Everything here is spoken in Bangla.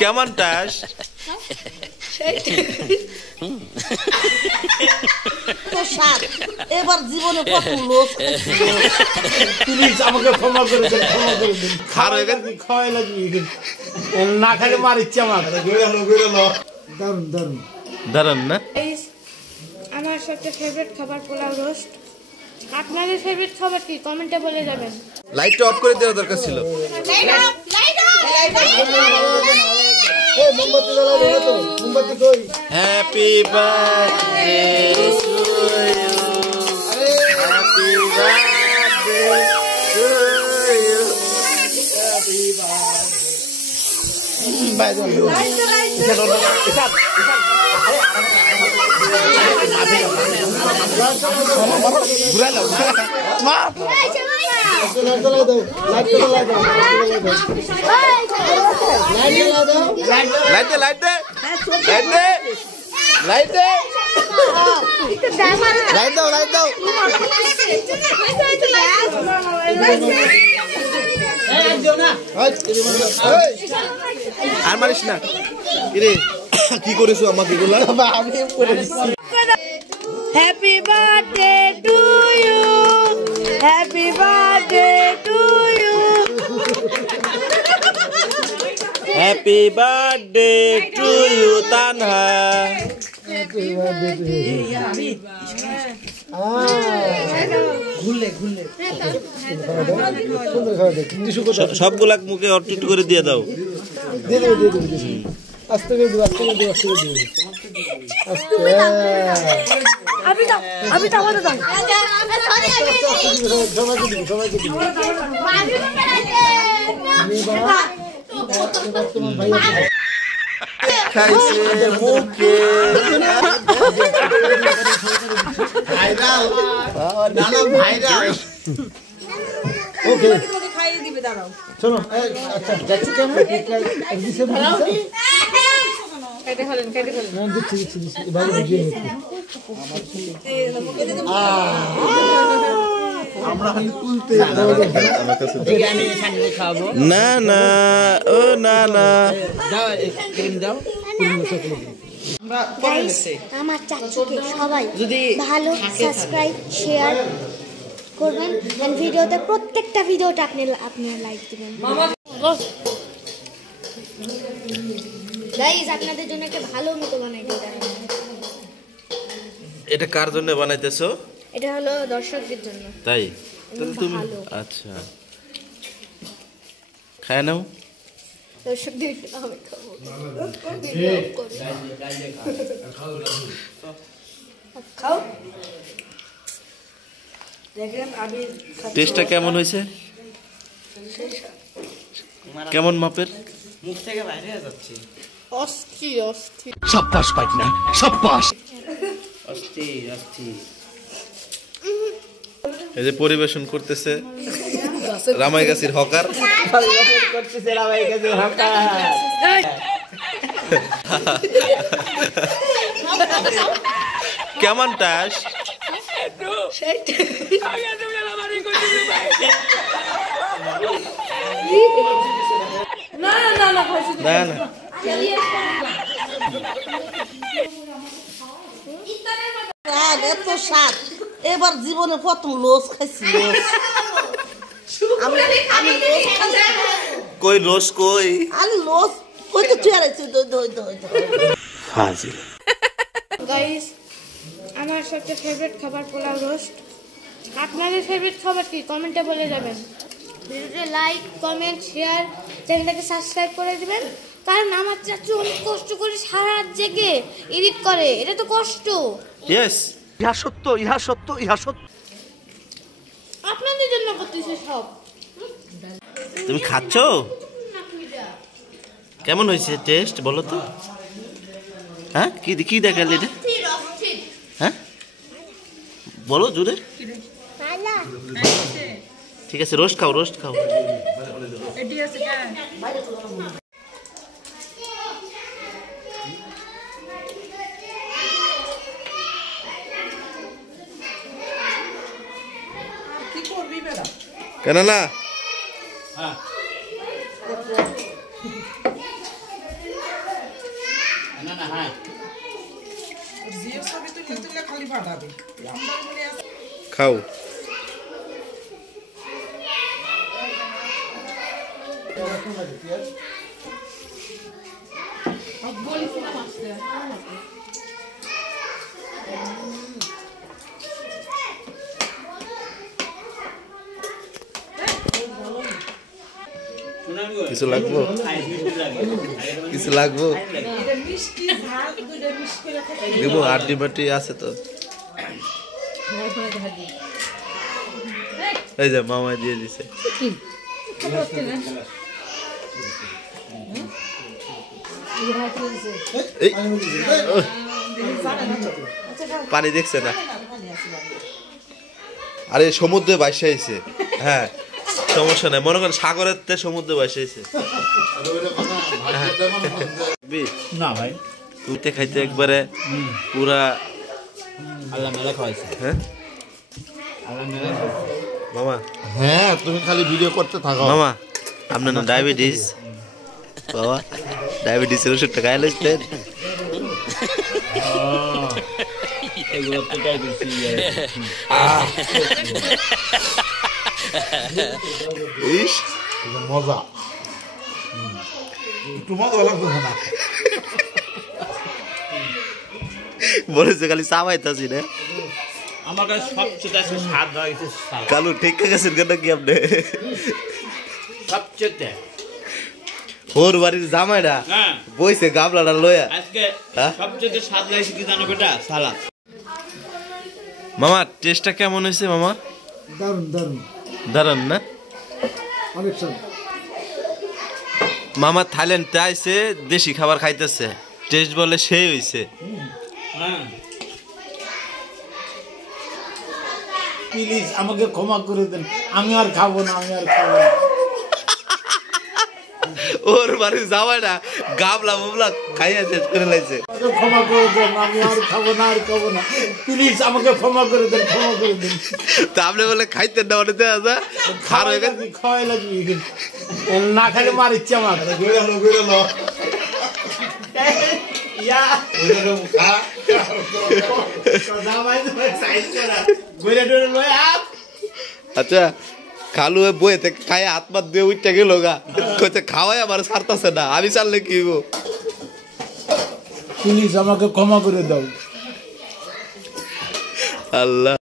কেমন টাস এবার জীবনে কত লোক প্লিজ আমাকে ক্ষমা করে দেন, ক্ষমা করে দিন। খাওয়াই লাগবে, না খাইলে মারিচ্ছে আমার। দারুন দারুন দারুন না? আমার সবচেয়ে ফেভারিট খাবার পোলাও রোস্ট। আপনাদের ফেভারিট খাবার কি কমেন্টে বলে যাবেন। লাইটটা অফ করে দেওয়া দরকার ছিল। মোমবাতি জ্বালাবে না তো? মোমবাতি কই? Happy birthday to you, happy birthday to you, happy light দে, লাইট দে, লাইট দে, লাইট দে, লাইট দাও, লাইট দাও। আর মারিস না। কিরে কি করেছো আমাকে এগুলা? আমি করে দিচ্ছি। Happy birthday to you, happy birthday to you, happy birthday to you Tanha. সবগুলা মুখে অর্টিট করে দিয়ে দাও। আস্তে করে দিও, আস্তে করে দিও, আস্তে করে দিও, আস্তে। আমি তো আমাদের দাও। সবাইকে দিবি, সবাইকে দিবি। তোমার ভাই খাইছে মুখে ভাইরাল, নানা ভাইরাল। ওকে খাইয়ে দিবে, দাঁড়াও। শোনো, আচ্ছা যাচ্ছি কেমন? কেটে ফেলেন, কেটে ফেলেন। না দিচ্ছি দিচ্ছি দিচ্ছি, ভালো ভিডিও নিচ্ছি। আমরা খালি তুলতে না না, ও না না, যাও ক্রিম দাও, ক্রিম চকলেট। আমার চাচুকে সবাই ভালো সাবস্ক্রাইব শেয়ার করবেন, ভিডিওতে প্রত্যেকটা ভিডিওটা আপনারা লাইক দিবেন। গাইস আপনাদের জন্য একটা ভালো মতো বানাইতে দেখাবো। এটা কার জন্য বানাইতেছো? এটা হলো দর্শকদের জন্য। তাই? তাহলে তুমি আচ্ছা খায় নাও। দর্শকদের আমি খাবো। খাও। দেখেন আমি টেস্টটা কেমন হয়েছে? কেমন মাপের? মুখ থেকে বাইরে যাচ্ছে। অস্থি অস্থি সাব্বাস পাইনা, সাব্বাস। অস্থি অস্থি। এই যে পরিবেশন করতেছে রামাইগাছির হকার। করতেছে রামাইগাছির হকার। কেমন টাস? না না না না না, এত স্বাদ। এবার জীবনে প্রথম লোস খাইছি। কই রোজ কই? আমি লোস ওই তো চেয়ারাইছি। গাইস আমার সবচেয়ে ফেভারিট খাবার পোলাও রোস্ট। আপনাদের ফেভারিট খাবার কি কমেন্টে বলে যাবেন। ভিডিওতে লাইক কমেন্ট শেয়ার, চ্যানেলটাকে সাবস্ক্রাইব করে দিবেন। কারণ আমার চাচু অনেক কষ্ট করে সারা রাত জেগে এডিট করে, এটা তো কষ্ট। ইয়েস, ইহা সত্য, ইহা সত্য, ইহা সত্য। আপনাদের জন্য করতেছে সব। তুমি খাচ্ছ? কেমন হয়েছে টেস্ট বলো তো? হ্যাঁ কি কি দেখালে এটা? হ্যাঁ বলো জোরে। ঠিক আছে, রোস্ট খাও, রোস্ট খাও। কেন না? হ্যাঁ খাও কিছু লাগবো কিছু লাগবো দেবো আড্ডি বাটি আছে তো এই যে মামা দিয়ে দিছে এই, পানি দেখছে না আরে সমুদ্রে বাইসে আইছে হ্যাঁ সমস্যা নাই মনে করেন সাগরের তে সমুদ্রে বাইসে আইছে না ভাই তুইতে খাইতে একবারে পুরা আল্লাহ মেলা খাওয়াইছে হ্যাঁ আল্লাহ মেলা মামা হ্যাঁ তুমি খালি ভিডিও করতে থাকো মামা আপনার না ডায়াবেটিস বাবা ডায়াবেটিসের ওষুধটা খাই লাইছেন এগুলো তো তাই দিছি ইস মজা একটু মজা লাগবে না বলেছে খালি চাবাইতাছি না আমার কাছে সবচেয়ে আছে স্বাদ হয়েছে কালু ঠিক গেছেন কেন কি আপনি সবচেয়ে ওর বাড়ির জামাইটা হ্যাঁ বইছে গাবলাটা লয়া আজকে হ্যাঁ? সবচেয়ে স্বাদ লাগছে কি জানো বেটা সালাদ মামা টেস্টটা কেমন হয়েছে মামা দারুন দারুন দাঁড়ান না অনেক স্বাদ মামা থাইল্যান্ড আইছে দেশি খাবার খাইতেছে টেস্ট বলে সেই হইছে হ্যাঁ প্লিজ আমাকে ক্ষমা করে দেন আমি আর খাবো না আমি আর খাবো না ওর বাড়ির জামাইটা গাবলা মুবলা খাইয়া শেষ করে লাইছে আমাকে ক্ষমা করে দেন আমি আর খাবো না আর খাবো না প্লিজ আমাকে ক্ষমা করে দেন ক্ষমা করে দেন তা আপনি বলে খাইতেন না অনেক দেখা খার হয়ে গেছে খাওয়াই লাগবে না খেলে মার ইচ্ছে আমার আচ্ছা খালু বইয়ে থেকে খায় হাত পাত দিয়ে উঠতে গেল গা কইতে খাওয়াই আমার ছাড়তাছে না আমি ছাড়লে কি হইব প্লিজ আমাকে ক্ষমা করে দাও আল্লাহ